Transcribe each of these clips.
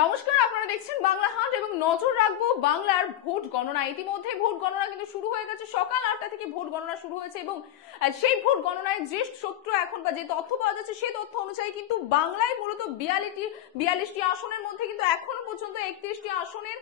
নমস্কার, আপনারা দেখছেন বাংলা হাট এবং নজর রাখবো বাংলার ভোট গণনা। ইতিমধ্যে ভোট গণনা কিন্তু শুরু হয়ে গেছে। সকাল 8টা থেকে ভোট গণনা শুরু হয়েছে এবং সেই ভোট গণনায় যে সূত্র এখন বা যে তথ্য পাওয়া যাচ্ছে সেই তথ্য অনুযায়ী কিন্তু বাংলায় মূলত 42টি আসনের মধ্যে কিন্তু এখনো পর্যন্ত 31টি আসনের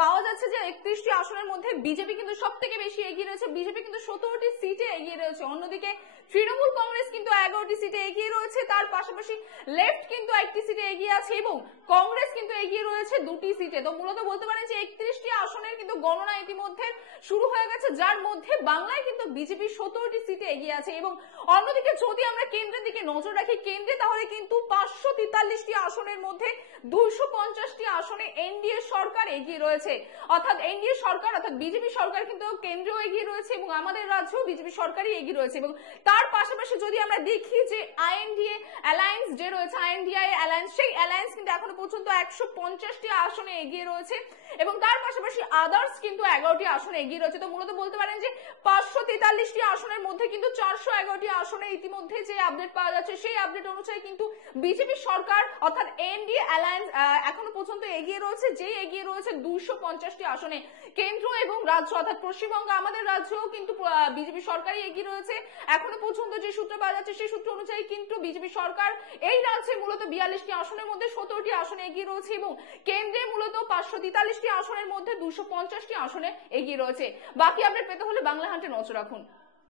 পাওয়া যাচ্ছে যে 31টি আসনের মধ্যে বিজেপি কিন্তু সব থেকে বেশি এগিয়ে রয়েছে। বিজেপি কিন্তু 17টি সিটে এগিয়ে রয়েছে। অন্যদিকে তৃণমূল কংগ্রেস কিন্তু 11টি সিটে এগিয়ে রয়েছে। তার পাশাপাশি লেফট কিন্তু একটি সিটে এগিয়ে আছে এবং কংগ্রেস কিন্তু এগিয়ে রয়েছে 2টি সিটে। তো মূলত বলতে পারেন যে 31টি আসনের কিন্তু গণনা ইতিমধ্যে শুরু হয়ে গেছে, যার মধ্যে বাংলায় কিন্তু বিজেপি 17টি সিটে এগিয়ে আছে। এবং অন্যদিকে যদি আমরা কেন্দ্রের দিকে নজর রাখি, কেন্দ্রে তাহলে কিন্তু 543টি আসনের মধ্যে 250টি আসনে এনডিএ সরকার এগিয়ে রয়েছে। অর্থাৎ এনডিএ সরকার অর্থাৎ বিজেপি সরকার কিন্তু কেন্দ্রেও এগিয়ে রয়েছে এবং আমাদের রাজ্যেও বিজেপি সরকারই এগিয়ে রয়েছে। এবং তার পাশাপাশি যদি আমরা দেখি যে আইএনডিএ অ্যালায়েন্স যে রয়েছে, আইএনডিআই অ্যালায়েন্স, সেই অ্যালায়েন্স কিন্তু এখনো পর্যন্ত 150টি আসনে এগিয়ে রয়েছে এবং তার পাশাপাশি আদার্স কিন্তু 11টি আসনে এগিয়ে রয়েছে। তো মূলত বলতে পারেন যে 543টি আসনের মধ্যে কিন্তু 411টি আসনে ইতিমধ্যে যে আপডেট পাওয়া যাচ্ছে সেই আপডেট অনুযায়ী কিন্তু বিজেপি সরকার অর্থাৎ এনডিএ অ্যালায়েন্স এখনো পর্যন্ত এগিয়ে রয়েছে, যে এগিয়ে রয়েছে 250টি আসনে। কেন্দ্র এবং রাজ্য অর্থাৎ পশ্চিমবঙ্গ আমাদের রাজ্যেও কিন্তু বিজেপি সরকারই এগিয়ে রয়েছে। এখনো পর্যন্ত যে সূত্র পাওয়া যাচ্ছে সেই সূত্র অনুযায়ী কিন্তু বিজেপি সরকার এই রাজ্যে মূলত 42টি আসনের মধ্যে 17টি আসনে এগিয়ে রয়েছে এবং কেন্দ্রে মূলত 543টি আসনের মধ্যে 250টি আসনে এগিয়ে রয়েছে। বাকি আপডেট পেতে হলে বাংলা হাটে নজর রাখুন।